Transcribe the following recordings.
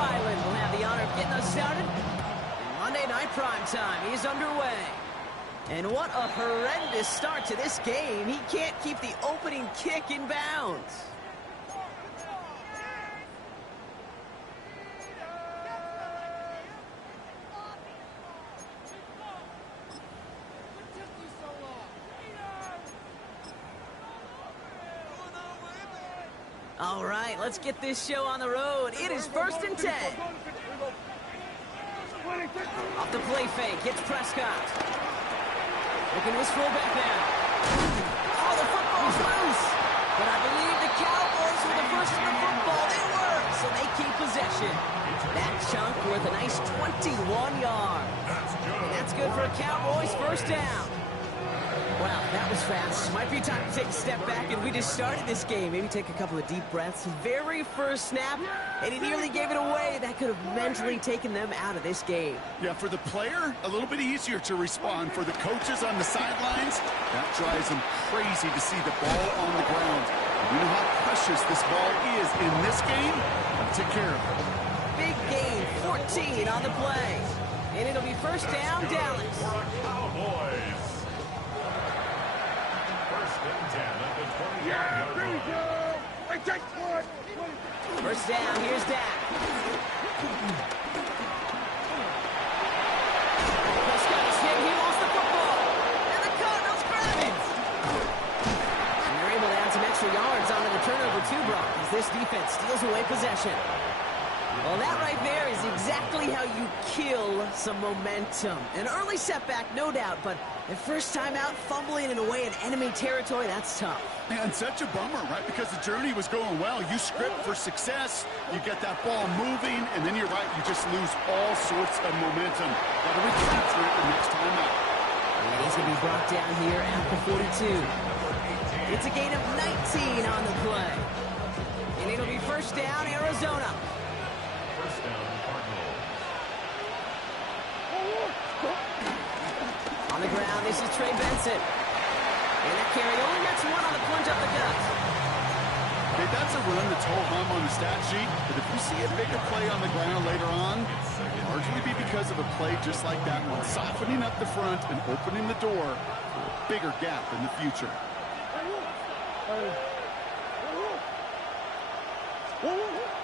Ryland will have the honor of getting us started. Monday Night Primetime is underway. And what a horrendous start to this game. He can't keep the opening kick in bounds. All right, let's get this show on the road. It is 1st and 10. Off the play fake, hits Prescott. Looking to his fullback now. Oh, the football's loose. But I believe the Cowboys were the first in the football. They were, so they keep possession. That chunk worth a nice 21 yards. And that's good for a Cowboys first down. Wow, that was fast. Might be time to take a step back, and we just started this game. Maybe take a couple of deep breaths. Very first snap, and he nearly gave it away. That could have mentally taken them out of this game. Yeah, for the player, a little bit easier to respond. For the coaches on the sidelines, that drives them crazy to see the ball on the ground. You know how precious this ball is in this game? Take care of it. Big gain, 14 on the play. And it'll be first down, Dallas. Cowboys. First down, here's Dak. Prescott is hit, he lost the football. And the Cardinals grab it. And they're able to add some extra yards onto the turnover too, Brock, as this defense steals away possession. Well, that right there is exactly how you kill some momentum. An early setback, no doubt, but the first time out, fumbling it away in enemy territory, that's tough. Man, such a bummer, right? Because the journey was going well. You script for success, you get that ball moving, and then you're right, you just lose all sorts of momentum. Got to recapture it the next time out. And he's going to be brought down here at the 42. It's a gain of 19 on the play. And it'll be first down, Arizona. First down, Cardinals. On the ground, this is Trey Benson. And that carry only gets one on the plunge up the gut. Okay, that's a run that's ho-hum on the stat sheet, but if you see a bigger play on the ground later on, it'll largely be because of a play just like that one, softening up the front and opening the door for a bigger gap in the future.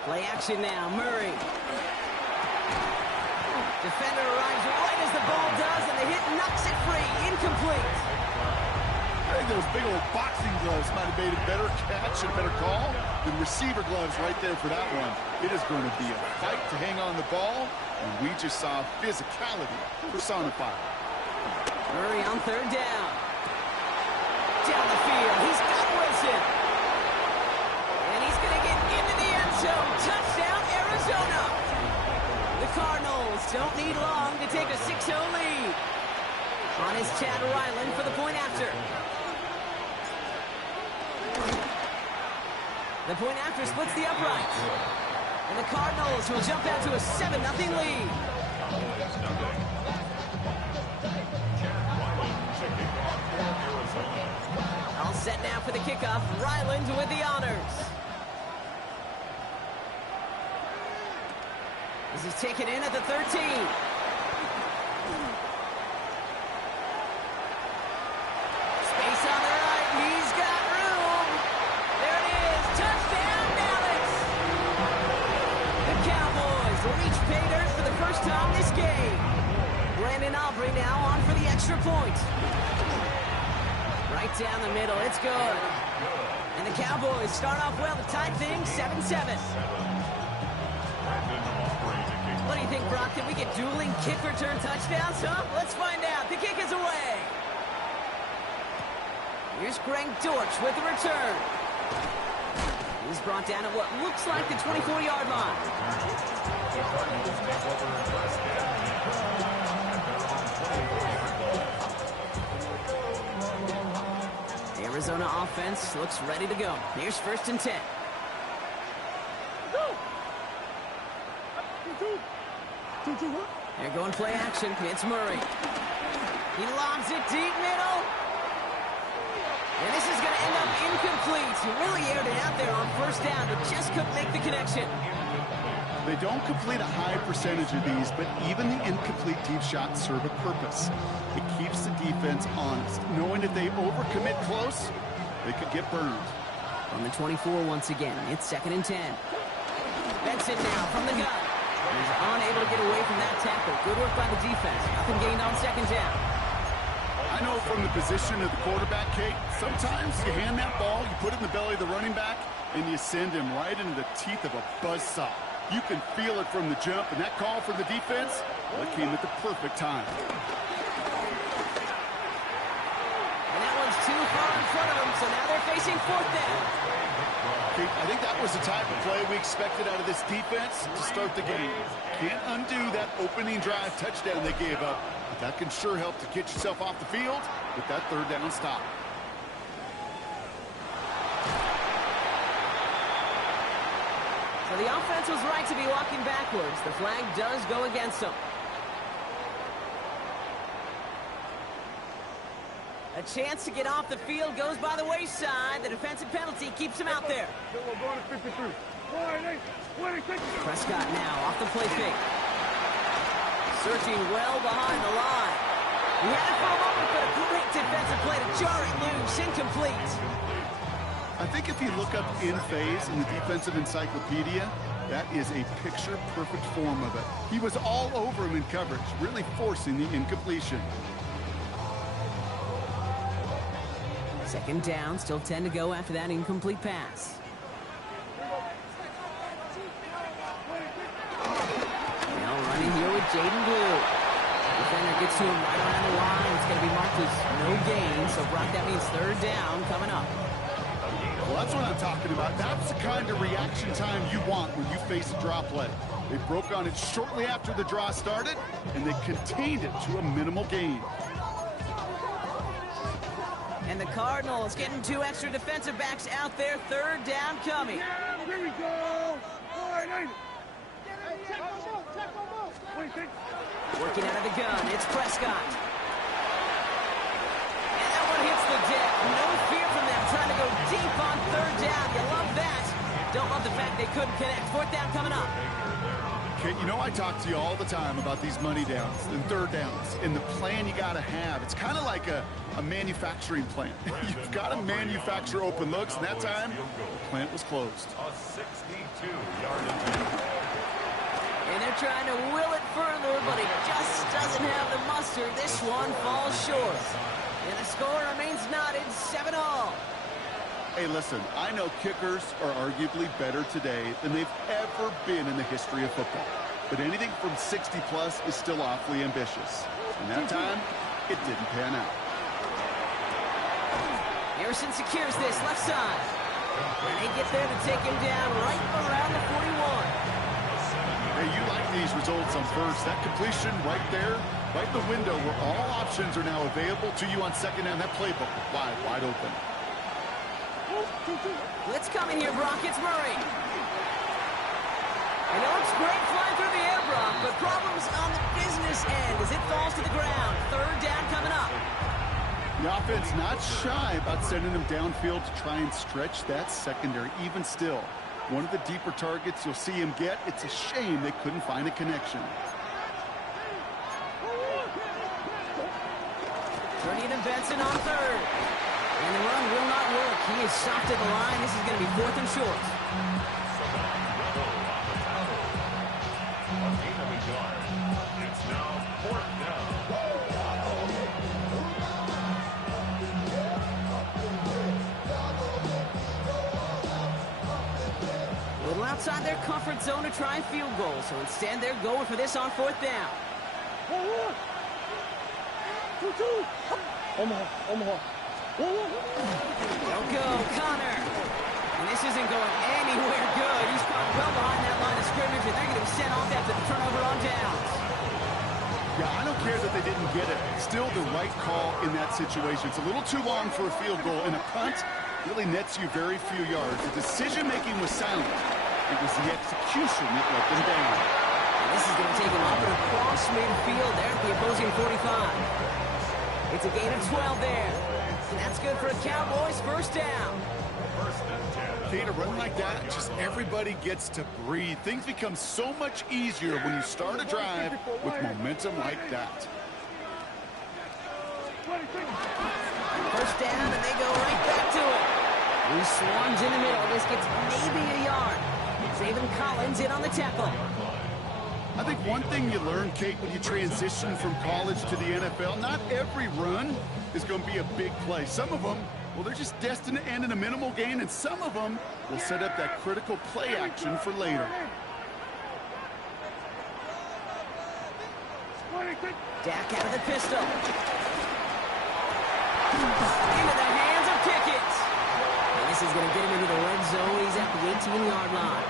Play action now, Murray. Defender arrives right as the ball does, and the hit knocks it free. Incomplete. I think those big old boxing gloves might have made a better catch and a better call than receiver gloves right there for that one. It is going to be a fight to hang on the ball, and we just saw physicality personified. Murray on third down. Down the field, he's got Wilson. And he's going to get into the end zone. Touchdown, Arizona. The Cardinals don't need long to take a 6-0 lead. On is Chad Ryland for the point after. The point after splits the uprights. And the Cardinals will jump out to a 7-0 lead. All set now for the kickoff. Ryland with the honors. This is taken in at the 13. Now on for the extra point. Right down the middle, it's good. And the Cowboys start off well to tie things 7-7. What do you think, Brock? Can we get dueling kick return touchdowns, huh? Let's find out. The kick is away. Here's Greg Dortch with the return. He's brought down at what looks like the 24-yard line. The Arizona offense looks ready to go. Here's 1st and 10. They're going play action. It's Murray. He lobs it deep middle. And this is going to end up incomplete. He really aired it out there on 1st down, but just couldn't make the connection. They don't complete a high percentage of these, but even the incomplete deep shots serve a purpose. It keeps the defense honest, knowing if they overcommit close, they could get burned. On the 24 once again, it's 2nd and 10. Benson now from the gun. He's unable to get away from that tackle. Good work by the defense. Nothing gained on 2nd down. I know from the position of the quarterback, Kate, sometimes you hand that ball, you put it in the belly of the running back, and you send him right into the teeth of a buzzsaw. You can feel it from the jump, and that call for the defense, well, it came at the perfect time. And that one's too far in front of them, so now they're facing 4th down. Kate, I think that was the type of play we expected out of this defense to start the game. Can't undo that opening drive touchdown they gave up, but that can sure help to get yourself off the field with that 3rd down stop. So the offense was right to be walking backwards. The flag does go against them. A chance to get off the field goes by the wayside. The defensive penalty keeps him out there. Prescott now off the play fake. Searching well behind the line. He had it for a moment, but a great defensive play to jar it loose. Incomplete. I think if you look up in phase in the defensive encyclopedia, that is a picture-perfect form of it. He was all over him in coverage, really forcing the incompletion. 2nd down, still 10 to go after that incomplete pass. Now running here with Jaden Blue. Defender gets to him right around the line. It's going to be marked as no gain. So, Brock, that means 3rd down coming up. Well, that's what I'm talking about. That's the kind of reaction time you want when you face a draw play. They broke on it shortly after the draw started, and they contained it to a minimal gain. And the Cardinals getting 2 extra defensive backs out there. 3rd down coming. Yeah, here we go. Working out of the gun, it's Prescott. And that one hits the deck. No fear from them, trying to go deep on 3rd down. You love that. Don't love the fact they couldn't connect. 4th down coming up. Okay, you know I talk to you all the time about these money downs and 3rd downs and the plan you got to have. It's kind of like a manufacturing plant. You've got to manufacture open looks, and that time, the plant was closed. A 62-yard attempt. And they're trying to will it further, but it just doesn't have the muster. This one falls short. And the score remains knotted, 7-all. Hey, listen, I know kickers are arguably better today than they've ever been in the history of football. But anything from 60-plus is still awfully ambitious. And that time, it didn't pan out. Harrison secures this left side. And they get there to take him down right around the 41. Hey, you like these results on first. That completion right there, right in the window where all options are now available to you on 2nd down. That playbook wide open. Blitz coming here, Brock. It's Murray. And it looks great flying through the air, Brock, but problems on the business end as it falls to the ground. 3rd down coming up. The offense not shy about sending them downfield to try and stretch that secondary. Even still, one of the deeper targets you'll see him get. It's a shame they couldn't find a connection. Turning to Benson on 3rd. And the run will not work. He is stopped at the line. This is going to be 4th and short. It's now 4th down. A little outside their comfort zone to try field goal. So instead, they're going for this on 4th down. Omaha. Don't go, Connor. And this isn't going anywhere good. He's caught well behind that line of scrimmage, and they're going to be sent off after the turnover on downs. Yeah, I don't care that they didn't get it. Still the right call in that situation. It's a little too long for a field goal, and a punt really nets you very few yards. The decision-making was sound. It was the execution that let them down. And this is going to take him up and across midfield there at the opposing 45. It's a gain of 12 there. And that's good for a Cowboys first down. Kate, a run like that, just everybody gets to breathe. Things become so much easier when you start a drive with momentum like that. First down, and they go right back to it. He swarms in the middle. This gets maybe a yard. Zayvon Collins in on the tackle. I think one thing you learn, Kate, when you transition from college to the NFL, not every run is going to be a big play. Some of them, well, they're just destined to end in a minimal gain, and some of them will set up that critical play action for later. Dak out of the pistol. Into the hands of Pickett. And this is going to get him into the red zone. He's at the 18-yard line.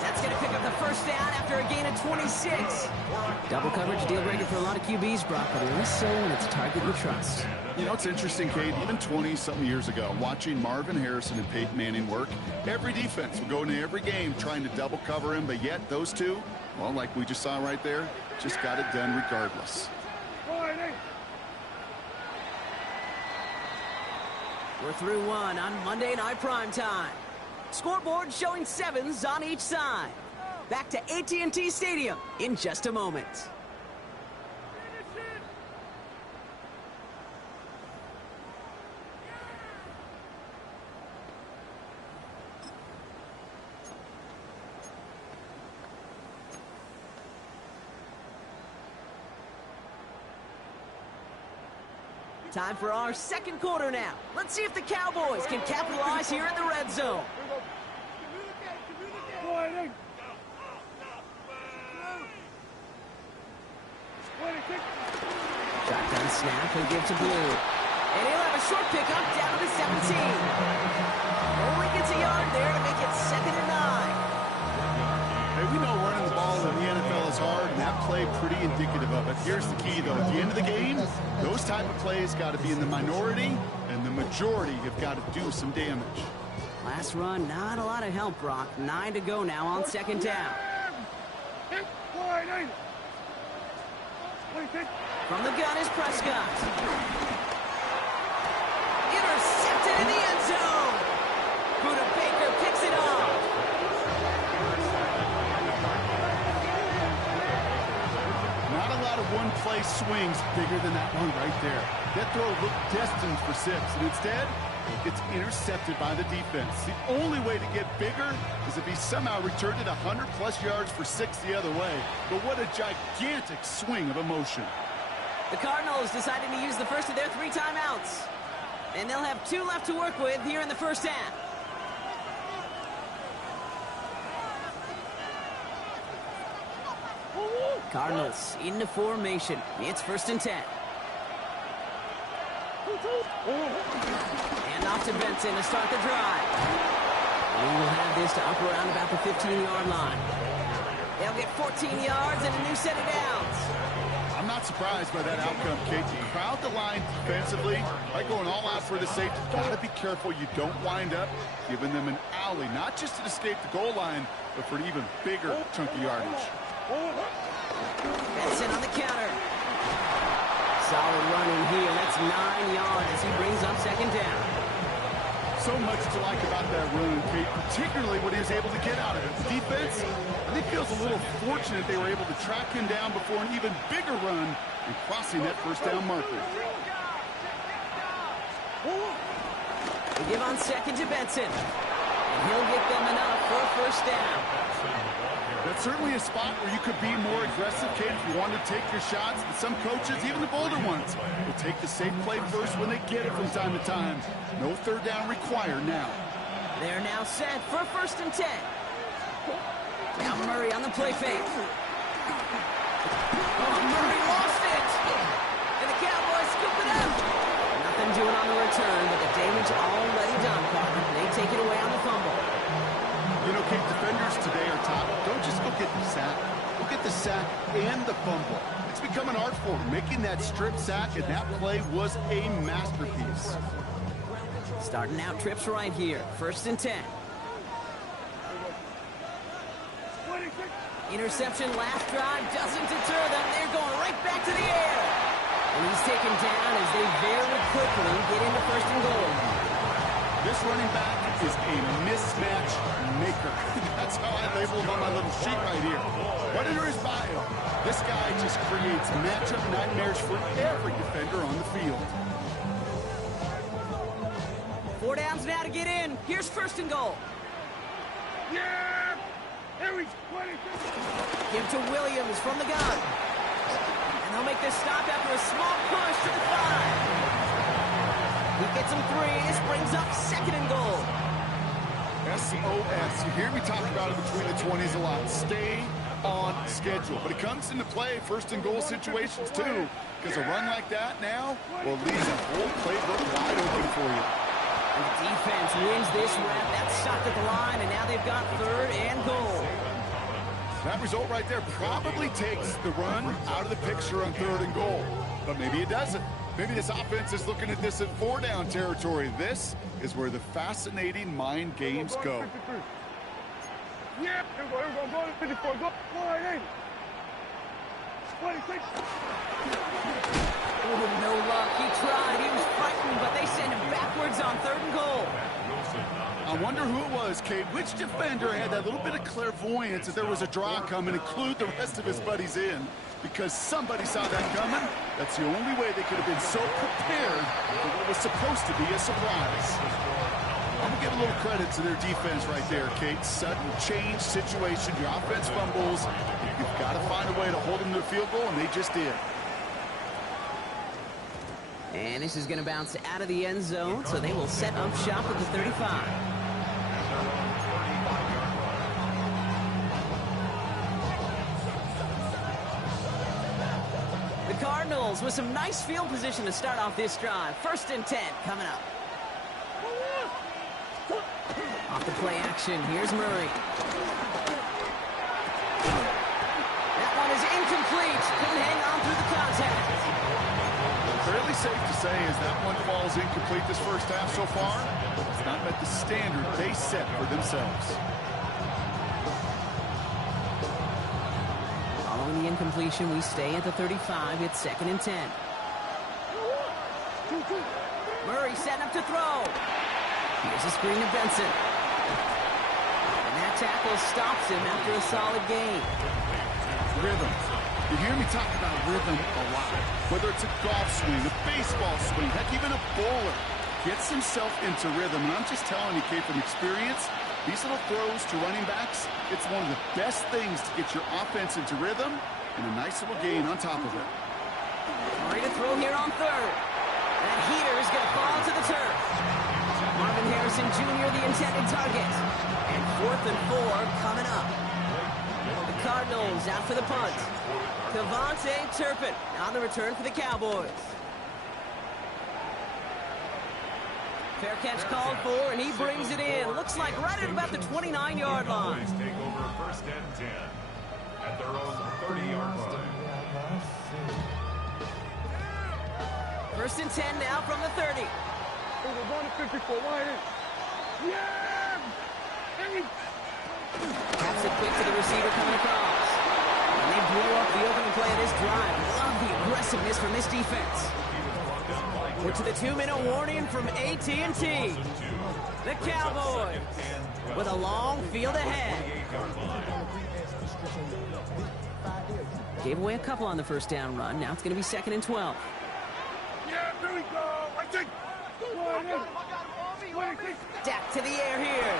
That's going to pick up the first down after a gain of 26. Double coverage deal breaker for a lot of QBs, Brock, but less so when it's a target you trust. You know, it's interesting, Kate, even 20-something years ago, watching Marvin Harrison and Peyton Manning work, every defense would go into every game trying to double cover him, but yet those two, well, like we just saw right there, just got it done regardless. We're through one on Monday Night Primetime. Scoreboard showing 7s on each side. Back to AT&T Stadium in just a moment. Time for our second quarter now. Let's see if the Cowboys can capitalize here in the red zone. Shotgun snap, he'll give to Blue. And he'll have a short pickup down to the 17. Only gets a yard there to make it 2nd and 9. Hey, we know running the ball in the NFL is hard, and that play pretty indicative of it. Here's the key, though. At the end of the game, those type of plays got to be in the minority, and the majority have got to do some damage. Last run, not a lot of help, Brock. 9 to go now on 2nd down. From the gun is Prescott. Intercepted in the end zone. Buda Baker picks it off. Not a lot of one-play swings bigger than that one right there. That throw looked destined for 6, and instead, it gets intercepted by the defense. The only way to get bigger is if he somehow returned it 100-plus yards for 6 the other way. But what a gigantic swing of emotion. The Cardinals decided to use the first of their 3 timeouts. And they'll have 2 left to work with here in the first half. Cardinals into formation. It's 1st and 10. And off to Benson to start the drive. We will have this to up around about the 15-yard line. They'll get 14 yards and a new set of downs. I'm not surprised by that outcome, Kate. To crowd the line defensively by going all out for the safety. Got to be careful you don't wind up giving them an alley, not just to escape the goal line, but for an even bigger chunky yardage. Benson on the counter. Solid running here. That's 9 yards as he brings up 2nd down. So much to like about that run, Kate, particularly what he was able to get out of it. The defense, I think, feels a little fortunate they were able to track him down before an even bigger run and crossing that first down marker. They give on 2nd to Benson. And he'll get them enough for a first down. That's certainly a spot where you could be more aggressive, Kate, if you want to take your shots. And some coaches, even the bolder ones, will take the safe play first when they get it from time to time. No 3rd down required now. They're now set for 1st and 10. Now Murray on the play fake. Oh, Murray lost it. And the Cowboys scoop it up. Nothing doing on the return, but the damage already done, Parker. They take it away on the fumble. You know, Kate, defenders today are taught, don't just go get the sack. Go get the sack and the fumble. It's become an art form. Making that strip sack, and that play was a masterpiece. Starting out trips right here. 1st and 10. Interception last drive doesn't deter them. They're going right back to the air. And he's taken down as they very quickly get into first and goal. This running back is a mismatch maker. That's how I label him on my little sheet right here. Right under his bio, this guy just creates matchup nightmares for every defender on the field. 4 downs now to get in. Here's first and goal. Yeah! Here we go. Give to Williams from the gun. And they'll make this stop after a small push to the 5. He gets him 3. This brings up second and goal. SOS. You hear me talk about it between the 20s a lot. Stay on schedule. But it comes into play first and goal situations too. Because a run like that now will leave the whole playbook wide open for you. And the defense wins this rep. That's stopped at the line, and now they've got third and goal. That result right there probably takes the run out of the picture on third and goal. But maybe it doesn't. Maybe this offense is looking at this at 4-down territory. This is where the fascinating mind games go. Yeah, here we go. Go to 54. Go. Line in. 26. Oh, no luck. He tried. He was fighting, but they send him backwards on third and goal. I wonder who it was, Kate. Which defender had that little bit of clairvoyance that there was a draw coming, include the rest of his buddies in? Because somebody saw that coming. That's the only way they could have been so prepared for what was supposed to be a surprise. I'm going to give a little credit to their defense right there, Kate. Sudden change situation. Your offense fumbles. You've got to find a way to hold them to the field goal, and they just did. And this is going to bounce out of the end zone, so they will set up shop at the 35. The Cardinals with some nice field position to start off this drive. First and 10 coming up. Off the play action, here's Murray. That one is incomplete. Couldn't hang on through the contact. Fairly safe to say as that one falls incomplete this first half so far, it's not met the standard they set for themselves. Following the incompletion, we stay at the 35. It's second and 10. Murray setting up to throw. Here's a screen to Benson. And that tackle stops him after a solid gain. Rhythm. You hear me talk about rhythm a lot. Whether it's a golf swing, a baseball swing, heck, even a bowler gets himself into rhythm. And I'm just telling you, Kate, from experience, these little throws to running backs, it's one of the best things to get your offense into rhythm and a nice little gain on top of it. Murray to throw here on third. That heater is going to fall to the turf. Marvin Harrison Jr., the intended target. And 4th and 4 coming up. The Cardinals out for the punt. Devontae Turpin on the return for the Cowboys. Fair catch called for, and he brings it in. Looks like right at about the 29-yard line. Take over first and 10 at their own 30-yard line. First and 10 now from the 30. We're going to 54. Line in. Yeah! Taps it quick to the receiver coming across. And they blow up the opening play of this drive. Love the aggressiveness from this defense. We're to the 2-minute warning from AT&T. The Cowboys with a long field ahead. Gave away a couple on the first down run. Now it's going to be second and 12. Yeah, here we go. I think. Dak to the air here.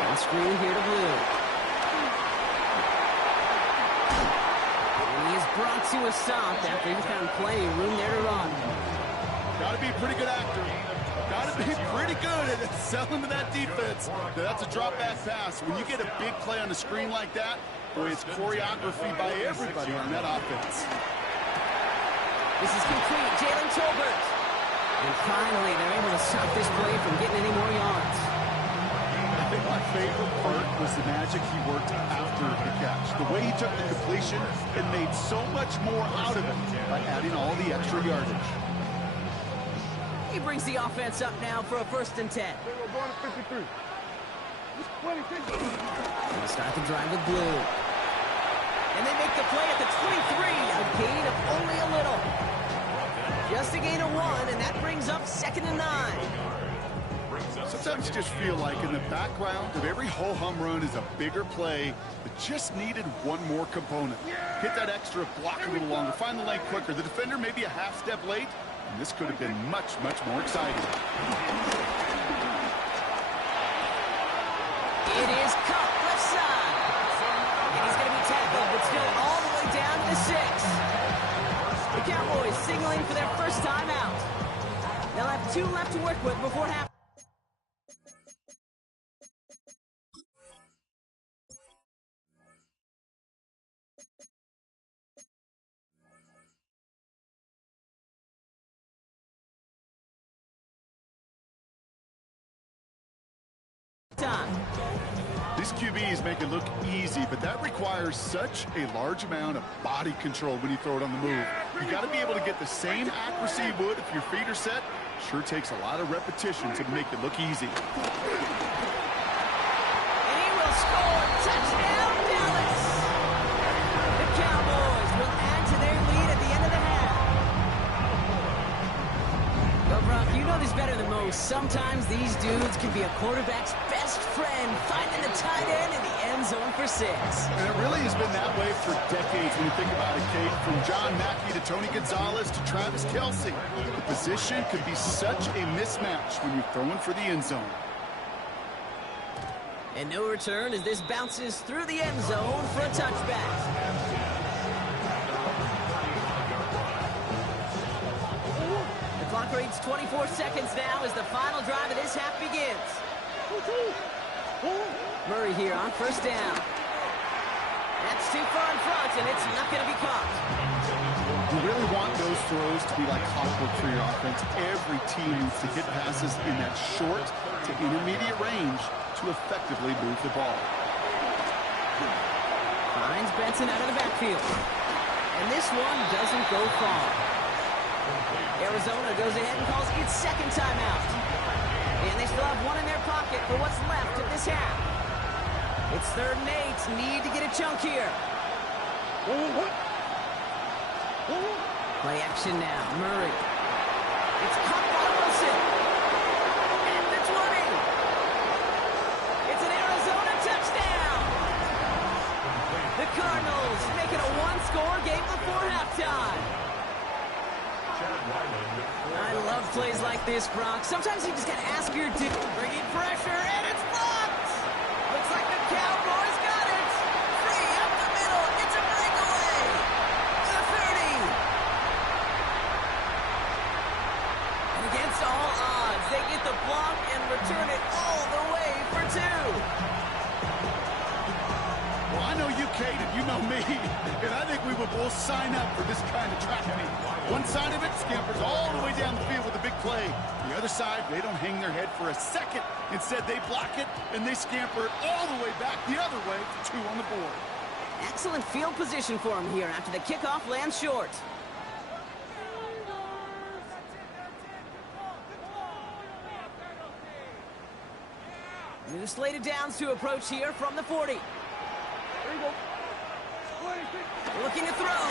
And screen here to Blue. And he is brought to a stop after he found plenty of room there to run. Got to be a pretty good actor. Got to be pretty good at selling to that defense. That's a drop back pass. When you get a big play on the screen like that, boy, it's choreography by everybody on that offense. This is complete. Jalen Tolbert. And finally, they're able to stop this play from getting any more yards. I think my favorite part was the magic he worked after the catch. The way he took the completion and made so much more out of it by adding all the extra yardage. He brings the offense up now for a first and 10. We're going to 53. 26. We'll start the drive with Blue. And they make the play at the 23, a gain of only a little. Just a gain of 1, and that brings up 2nd and 9. Sometimes you just feel like in the background of every ho-hum run is a bigger play that just needed one more component. Hit that extra block a little longer, find the lane quicker. The defender may be a half step late, and this could have been much, much more exciting. It is caught left side. And he's going to be tackled, but still all the way down to the 6. The Cowboys signaling for their first time out. They'll have 2 left to work with before half. Time. These QBs make it look easy, but that requires such a large amount of body control when you throw it on the move. You got to be able to get the same accuracy you would if your feet are set. Sure takes a lot of repetition to make it look easy. And he will score. Touchdown, Dallas. The Cowboys will add to their lead at the end of the half. Well, Brock, you know this better than most. Sometimes these dudes can be a quarterback's best friend, finding the tight end in the end zone for 6. And it really has been that way for decades when you think about it, Kate. From John Mackey to Tony Gonzalez to Travis Kelce. The position could be such a mismatch when you're throwing for the end zone. And no return as this bounces through the end zone for a touchback. The clock reads 24 seconds now as the final drive of this half begins. Murray here on first down. That's too far in front, and it's not going to be caught. You really want those throws to be like clockwork for your offense. Every team needs to hit passes in that short to intermediate range to effectively move the ball. Finds Benson out of the backfield. And this one doesn't go far. Arizona goes ahead and calls its 2nd timeout. And they still have 1 in their pocket for what's left of this half. It's 3rd and 8. Need to get a chunk here. Play action now. Murray. It's caught by Wilson. At the 20. It's an Arizona touchdown. The Cardinals make it a 1-score game before halftime. I love plays like this, Brock. Sometimes you just got to ask your dude. Bringing pressure, and it's blocked. Looks like the Cowboys got it. Free up the middle. It's a breakaway. The 30. And against all odds, they get the block and return it all the way for 2. Well, I know you, Kate, and you know me, and I think we would both sign up for this kind of track meet. One side of it scampers all the way down the field with a big play. The other side, they don't hang their head for a second. Instead, they block it, and they scamper it all the way back the other way for 2 on the board. Excellent field position for him here after the kickoff lands short. New slated downs to approach here from the 40. Looking to throw.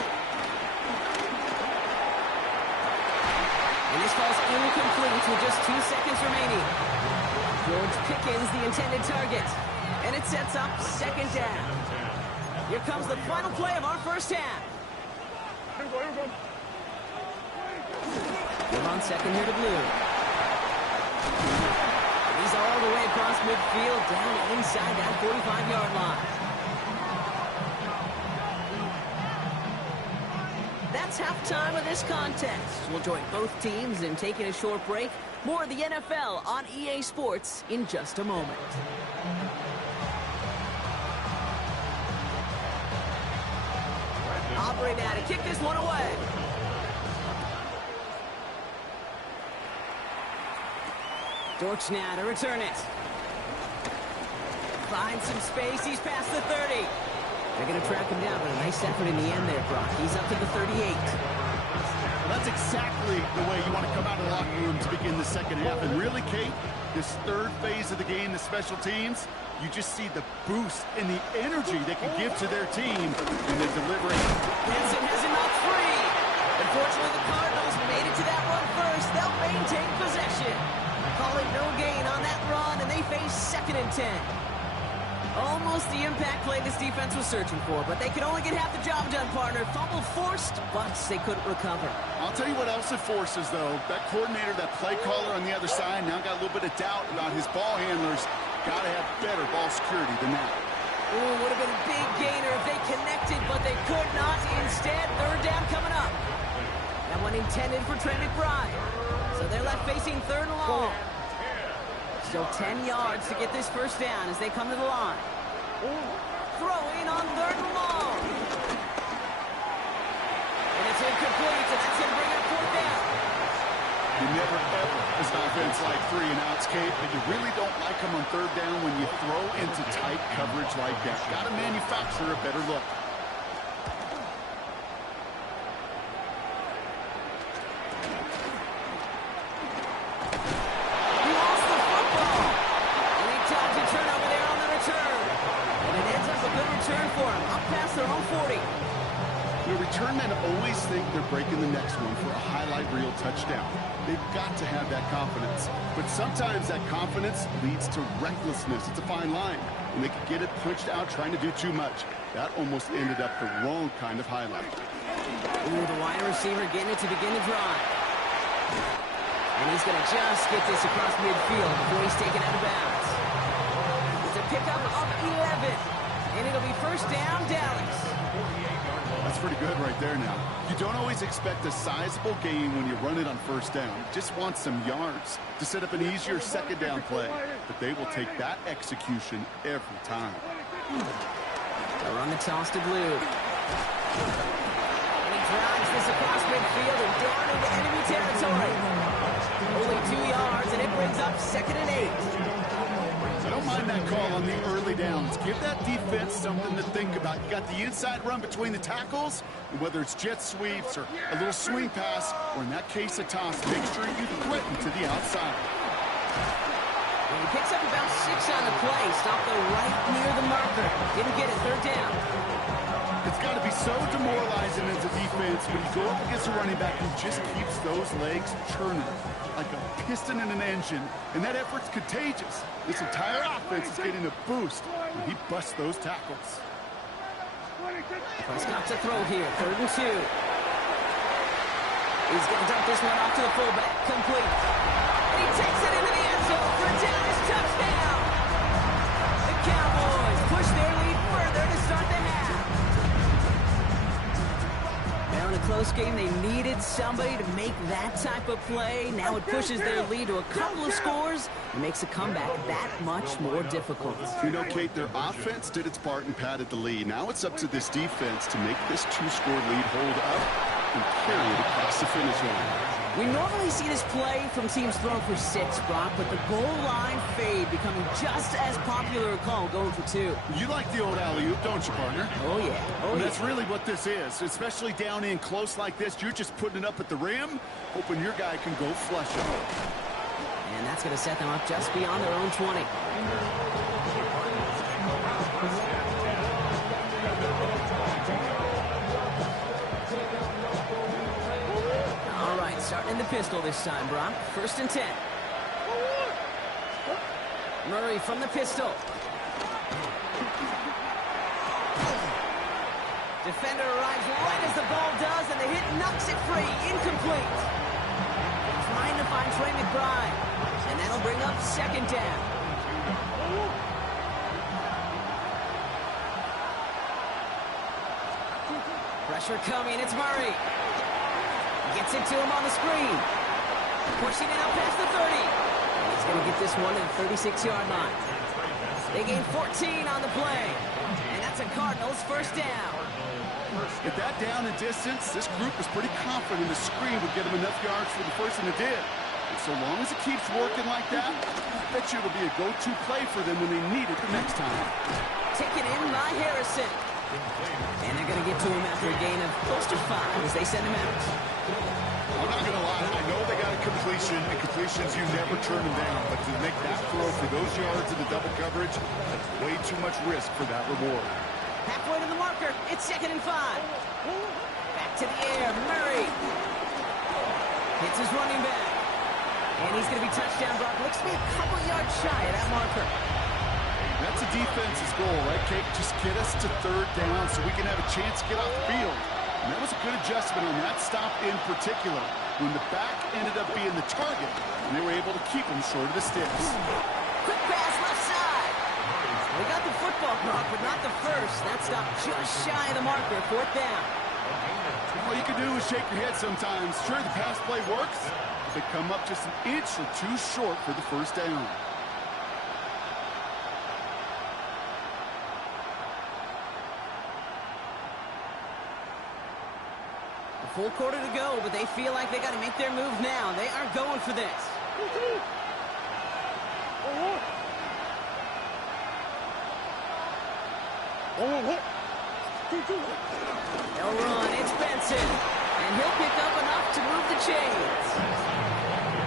And this falls incomplete with just 2 seconds remaining. George Pickens, the intended target. And it sets up 2nd down. Here comes the final play of our first half. Give on 2nd here to Blue. He's all the way across midfield, down inside that 45-yard line. That's halftime of this contest. We'll join both teams in taking a short break. More of the NFL on EA Sports in just a moment. Aubrey now to kick this one away. Dortch now to return it. Finds some space. He's past the 30. They're going to track him down, but a nice effort in the end there, Brock. He's up to the 38. That's exactly the way you want to come out of the locker room to begin the second half. And really, Kate, this third phase of the game, the special teams, You just see the boost and the energy they can give to their team in the delivery. Henson has him out free. Unfortunately, the Cardinals made it to that run first. They'll maintain possession. Call it no gain on that run, and they face 2nd and 10. Almost the impact play this defense was searching for, but they could only get half the job done, partner. Fumble forced, but they couldn't recover. I'll tell you what else it forces, though. That coordinator, that play caller on the other side, now got a little bit of doubt about his ball handlers. Got to have better ball security than that. Ooh, would have been a big gainer if they connected, but they could not. Instead, 3rd down coming up. That one intended for Trey McBride. So they're left facing 3rd and long. Still 10 yards to get this 1st down as they come to the line. Throwing on 3rd and long. And it's incomplete, and that's going to bring up 4th down. You never ever, as an offense, like 3 and outs, Kate, but you really don't like them on 3rd down when you throw into tight coverage like that. Got to manufacture a better look. Returnmen always think they're breaking the next one for a highlight reel touchdown. They've got to have that confidence. But sometimes that confidence leads to recklessness. It's a fine line. And they could get it punched out trying to do too much. That almost ended up the wrong kind of highlight. Ooh, the wide receiver getting it to begin the drive. And he's going to just get this across midfield before he's taken out of bounds. It's a pickup of 11. And it'll be 1st down, Dallas. That's pretty good right there now. You don't always expect a sizable gain when you run it on 1st down. You just want some yards to set up an easier 2nd down play. But they will take that execution every time. They'll run the toss to Blue. And he drives this across midfield and down into enemy territory. Only 2 yards, and it brings up 2nd and 8. I don't mind that call on the early downs. Give that defense something to think about. You got the inside run between the tackles, and whether it's jet sweeps or a little swing pass, or in that case a toss, make sure you threaten to the outside. And he picks up about 6 on the play. Stopped though right near the marker. Didn't get it, 3rd down. It's got to be so demoralizing as a defense when you go up against a running back who just keeps those legs churning like a piston in an engine, and that effort's contagious. This entire offense is getting a boost when he busts those tackles. Prescott to throw here, 3rd and 2. He's going to dump this one off to the fullback, complete. And he takes it into the end zone for a Dallas touchdown. The Cowboys push their lead further to start the half. Now in a close game, they needed somebody to make that type of play. Now it pushes their lead to a couple of scores and makes a comeback that much more difficult. You know, Kate, their offense did its part and padded the lead. Now it's up to this defense to make this 2-score lead hold up and carry it across the finish line. We normally see this play from teams throwing for 6, Brock, but the goal line fade becoming just as popular a call going for 2. You like the old alley-oop, don't you, partner? Oh, yeah. Oh, yeah. That's really what this is, especially down in close like this. You're just putting it up at the rim, hoping your guy can go flush it. And that's going to set them up just beyond their own 20. All right, starting in the pistol this time, Brock. 1st and 10. Murray from the pistol. Defender arrives right as the ball does, and the hit knocks it free. Incomplete. Trying to find Trey McBride. And that'll bring up 2nd down. Pressure coming. It's Murray. Gets it to him on the screen. Pushing it up past the 30. And he's going to get this one to the 36-yard line. They gain 14 on the play. And that's a Cardinals 1st down. At that down and distance, this group was pretty confident the screen would get them enough yards for the first, and it did. And so long as it keeps working like that, I bet you it'll be a go-to play for them when they need it the next time. Taken in by Harrison. And they're going to get to him after a gain of close to 5 as they send him out. I'm not going to lie. I know they got a completion, and completions, you never turn them down. But to make that throw for those yards in the double coverage, that's way too much risk for that reward. Halfway to the marker. It's 2nd and 5. Back to the air. Murray hits his running back. And he's going to be touchdown. Brock looks to be a couple yards shy of that marker. That's a defense's goal, right, Kate? Just get us to 3rd down so we can have a chance to get off the field. And that was a good adjustment on that stop in particular, when the back ended up being the target, and they were able to keep him short of the sticks. Quick pass left side. They got the football, Brock, but not the first. That stop just shy of the marker. 4th down. All you can do is shake your head sometimes. Sure, the pass play works, but they come up just an inch or two short for the 1st down. Full quarter to go, but they feel like they got to make their move now. They are going for this. They'll run. It's Benson. And he'll pick up enough to move the chains.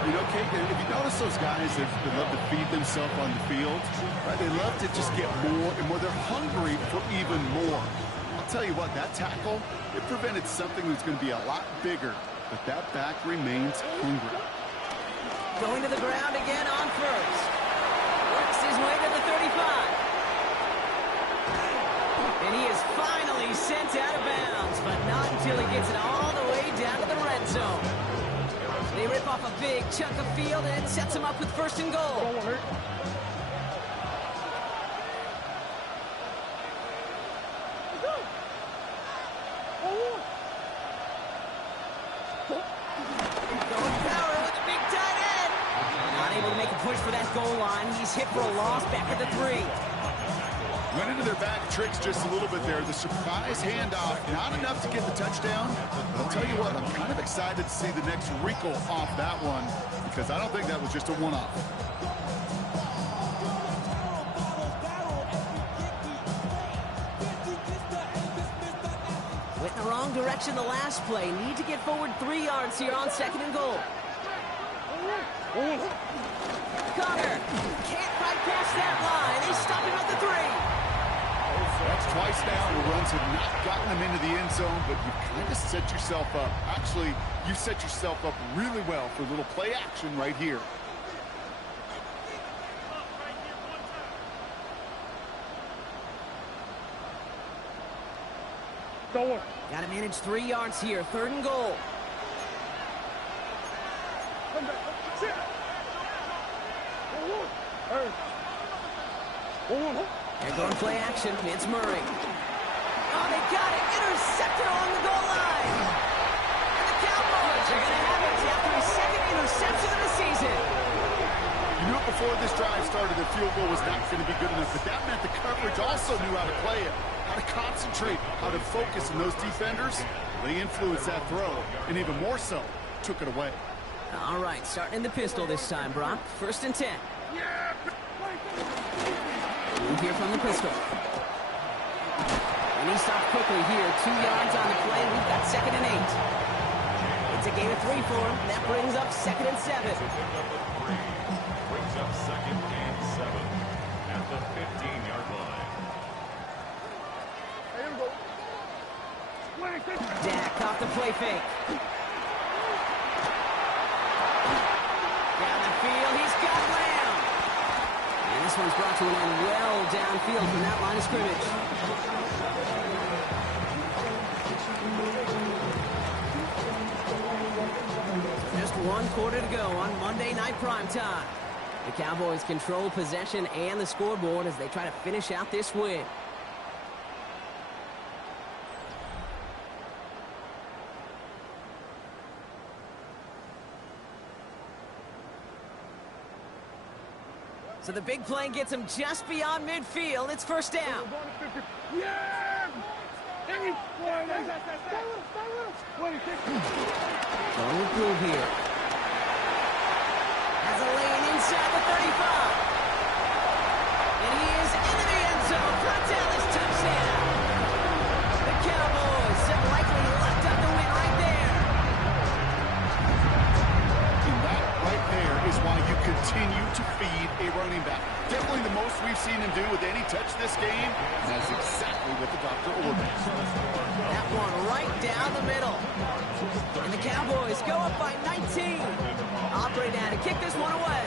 You know, Kate, if you notice those guys that love to feed themselves on the field, right? They love to just get more and more. They're hungry for even more. I'll tell you what, that tackle, it prevented something that's going to be a lot bigger, but that back remains hungry. Going to the ground again on first. Works his way to the 35. And he is finally sent out of bounds, but not until he gets it all the way down to the red zone. They rip off a big chunk of field, and it sets him up with 1st and goal. Push for that goal line. He's hit for a loss back at the 3. Went into their back tricks just a little bit there. The surprise handoff, not enough to get the touchdown. But I'll tell you what, I'm kind of excited to see the next wrinkle off that one, because I don't think that was just a one-off. Went in the wrong direction the last play. Need to get forward 3 yards here on 2nd and goal. Connor can't quite pass that line. They stop him at the 3. That's twice now where runs have not gotten them into the end zone, but you kind of set yourself up. Actually, you set yourself up really well for a little play action right here. Got to manage 3 yards here. 3rd and goal. They're going play action. It's Murray. Oh, they got it. Intercepted along the goal line. And the Cowboys are going to have it after his 2nd interception of the season. You knew it before this drive started that field goal was not going to be good enough, but that meant the coverage also knew how to play it, how to concentrate, how to focus, and those defenders, they influenced that throw, and even more so, took it away. All right, starting in the pistol this time, Brock. 1st and 10. Move here from the pistol. And he stopped quickly here. 2 yards on the play. We've got 2nd and 8. It's a gain of 3 for him. That brings up 2nd and 7. Brings up 2nd and 7 at the 15-yard line. Dak off the play fake. Down the field, he's got Lamb. And this one's brought to an end well downfield from that line of scrimmage. Just 1 quarter to go on Monday Night Primetime. The Cowboys control possession and the scoreboard as they try to finish out this win. So the big play gets him just beyond midfield. It's 1st down. Going with Blue here. Has a lane inside the 35. And he is into the end zone for a Dallas touchdown. continue to feed a running back. Definitely the most we've seen him do with any touch this game. That's exactly what the doctor ordered. That one right down the middle. And the Cowboys go up by 19. Operate now to kick this one away.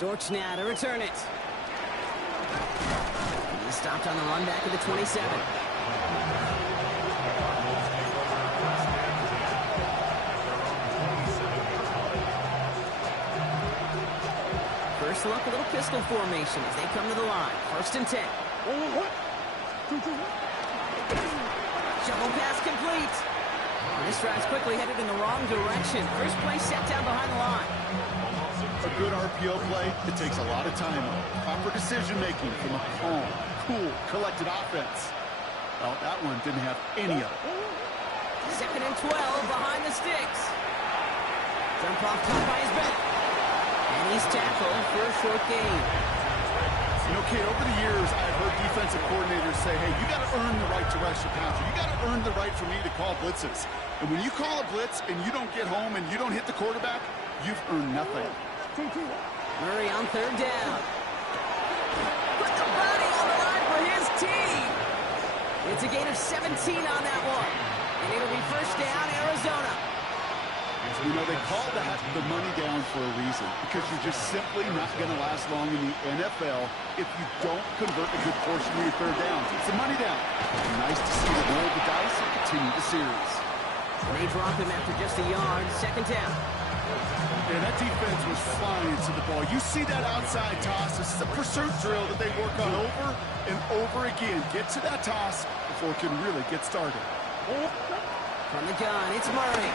Dortch now to return it. He stopped on the run back of the 27. First look, a little pistol formation as they come to the line. 1st and 10. Shovel pass complete. And this drive's quickly headed in the wrong direction. First play set down behind the line. A good RPO play, it takes a lot of time. Proper decision-making from a calm, cool, collected offense. Well, that one didn't have any of it. 2nd and 12 behind the sticks. Jump off top by his back. And he's tackled for a short gain. You know, Kate, over the years, I've heard defensive coordinators say, hey, you got to earn the right to rush your passer. You got to earn the right for me to call blitzes. And when you call a blitz and you don't get home and you don't hit the quarterback, you've earned nothing. Murray on 3rd down. Put the body on the line for his team. It's a gain of 17 on that one. And it'll be 1st down, Arizona. You know, they call that the money down for a reason, because you're just simply not going to last long in the NFL if you don't convert a good portion of your 3rd downs. It's a money down. Nice to see them roll the dice and continue the series. They drop him after just a yard. 2nd down. Yeah, that defense was flying to the ball. You see that outside toss. This is a pursuit drill that they work on over and over again. Get to that toss before it can really get started. From the gun, it's Murray.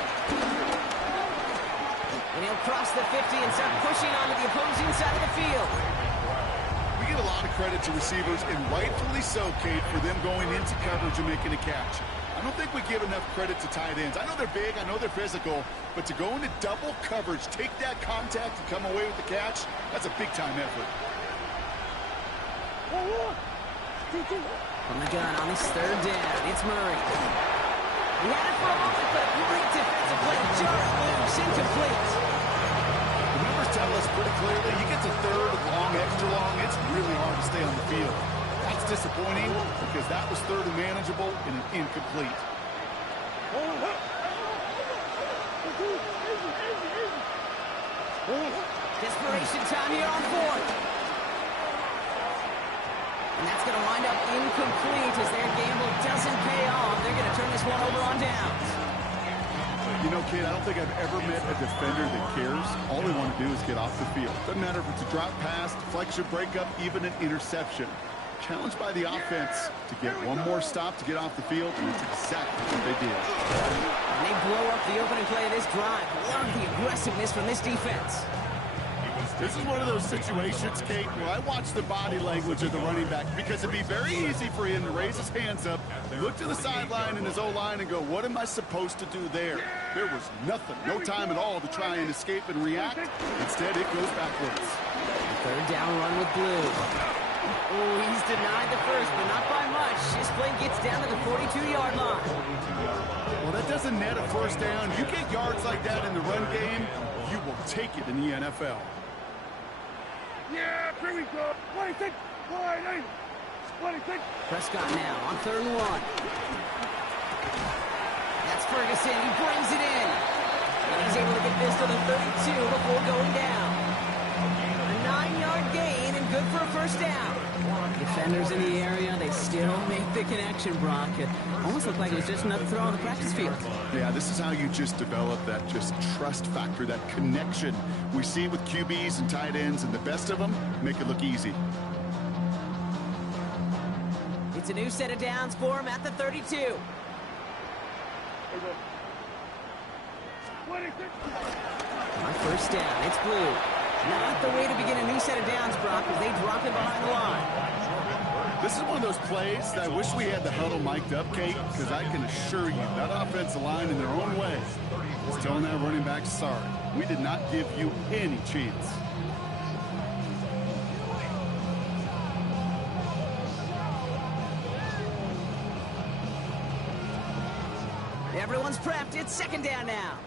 And he'll cross the 50 and start pushing onto the opposing side of the field. We give a lot of credit to receivers, and rightfully so, Kate, for them going into coverage and making a catch. I don't think we give enough credit to tight ends. I know they're big, I know they're physical, but to go into double coverage, take that contact and come away with the catch, that's a big-time effort. From the gun on his 3rd down, it's Murray. He had it for a moment, but a great defensive play. Jarring loose, incomplete. The numbers tell us pretty clearly, you get to 3rd, long, extra long, it's really hard to stay on the field. That's disappointing because that was 3rd and manageable and an incomplete. Desperation time here on 4th. And that's going to wind up incomplete as their gamble doesn't pay off. They're going to turn this one over on downs. You know, kid, I don't think I've ever met a defender that cares. All they want to do is get off the field. Doesn't matter if it's a drop pass, deflection, breakup, even an interception. Challenged by the offense to get one more stop to get off the field, and that's exactly what they did. And they blow up the opening play of this drive. Love the aggressiveness from this defense. This is one of those situations, Kate, where I watch the body language of the running back, because it'd be very easy for him to raise his hands up, look to the sideline in his O-line and go, what am I supposed to do there? There was nothing, no time at all to try and escape and react. Instead, it goes backwards. 3rd down run with Blue. Oh, he's denied the first, but not by much. This play gets down to the 42-yard line. Well, that doesn't net a 1st down. You get yards like that in the run game, you will take it in the NFL. Yeah, here we go. 26, 28, 26. Prescott now on 3rd and 1. That's Ferguson. He brings it in. And he's able to get this to the 32 before going down. A 9-yard gain and good for a 1st down. Defenders in the area, they still make the connection, Brock. It almost looked like it was just another throw on the practice field. Yeah, this is how you just develop that just trust factor, that connection. We see it with QBs and tight ends, and the best of them make it look easy. It's a new set of downs for him at the 32. 26. On 1st down, it's Blue. Not the way to begin a new set of downs, Brock, as they drop him behind the line. This is one of those plays that I wish we had the huddle mic'd up, Kate, because I can assure you that offensive line in their own way is telling that running back, sorry, we did not give you any chance. Everyone's prepped. It's 2nd down now.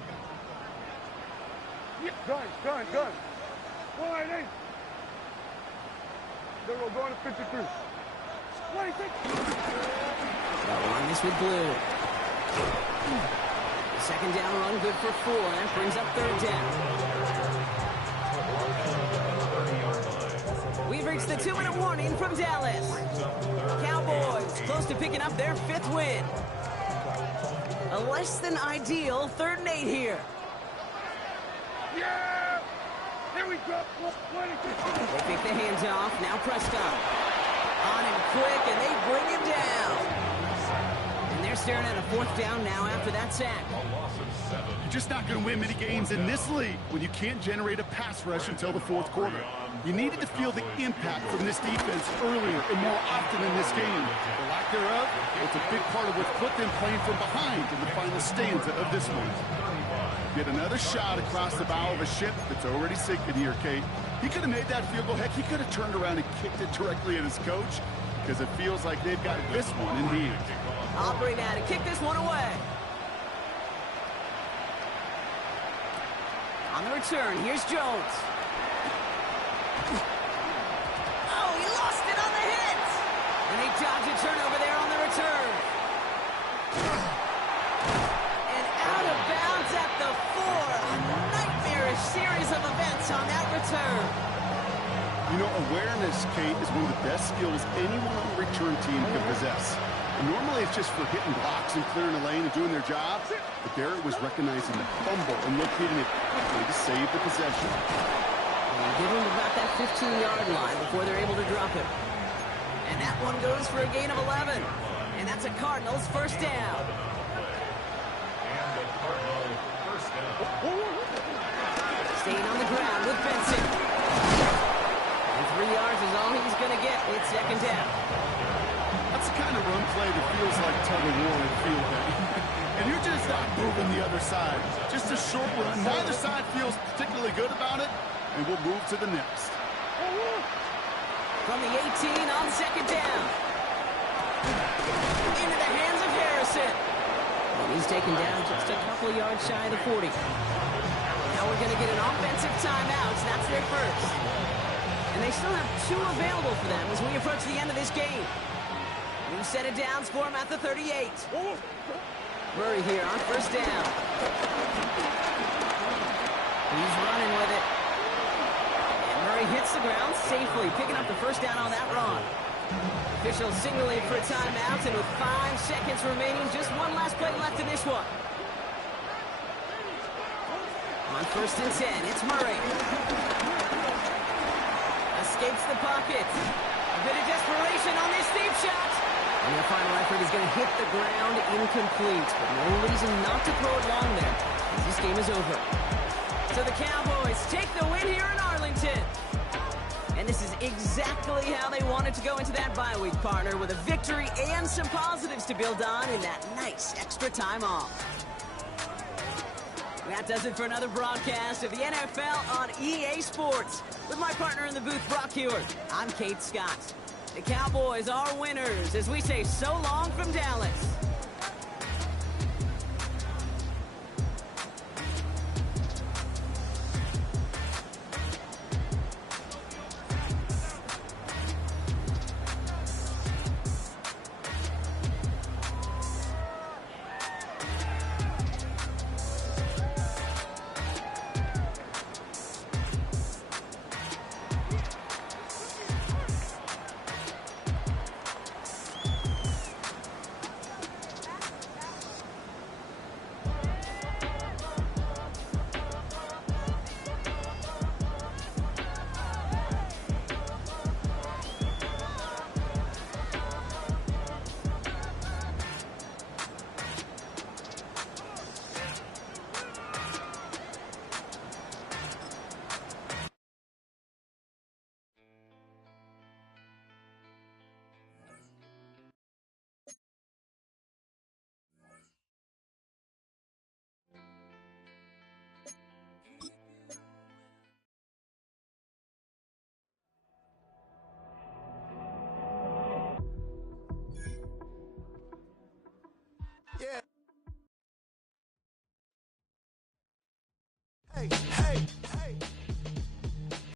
Done. Wide 8. Then we're going to 53. 26. They'll run this with blue. The second down run good for 4. That brings up third down. We've reached the 2-minute warning from Dallas. Cowboys close to picking up their 5th win. A less than ideal 3rd and 8 here. Yeah! Here we go. They pick the hands off. Now Prescott. On him quick, and they bring him down. And they're staring at a 4th down now after that sack. You're just not going to win many games in this league when you can't generate a pass rush until the 4th quarter. You needed to feel the impact from this defense earlier and more often in this game. The lack thereof, it's a big part of what put them playing from behind in the final stanza of this one. Get another shot across the bow of a ship that's already sinking here, Kate. He could have made that field goal. Heck, he could have turned around and kicked it directly at his coach because it feels like they've got this one in hand. Aubrey now to kick this one away. On the return, here's Jones. Oh, he lost it on the hit. And they dodge a turnover there on the return. And out of bounds at the 4. A nightmarish series of events on that return. You know, awareness, Kate, is one of the best skills anyone on the return team can possess. And normally it's just for hitting blocks and clearing a lane and doing their job. But there it was recognizing the fumble and locating it quickly to save the possession. Give them about that 15-yard line before they're able to drop it. And that one goes for a gain of 11. And that's a Cardinals 1st down. Staying on the ground with Benson. And 3 yards is all he's going to get. It's 2nd down. That's the kind of run play that feels like tug-of-war in field day. And you're just not moving the other side. Just a short run. Neither side feels particularly good about it. And we'll move to the next. From the 18 on 2nd down. Into the hands of Harrison. And he's taken down just a couple of yards shy of the 40. Now we're going to get an offensive timeout. That's their first. And they still have 2 available for them as we approach the end of this game. New set of downs for him at the 38. Murray here on 1st down. He's running with it. Murray hits the ground safely, picking up the 1st down on that run. Officials signaling for a timeout, and with 5 seconds remaining, just one last play left in this one. On 1st and 10, it's Murray. Escapes the pocket. A bit of desperation on this deep shot. And the final effort is going to hit the ground incomplete, but no reason not to throw it long there, as this game is over. So the Cowboys take the win here in Arlington. And this is exactly how they wanted to go into that bye week, partner, with a victory and some positives to build on in that nice extra time off. That does it for another broadcast of the NFL on EA Sports. With my partner in the booth, Brock Hewitt, I'm Kate Scott. The Cowboys are winners as we say so long from Dallas.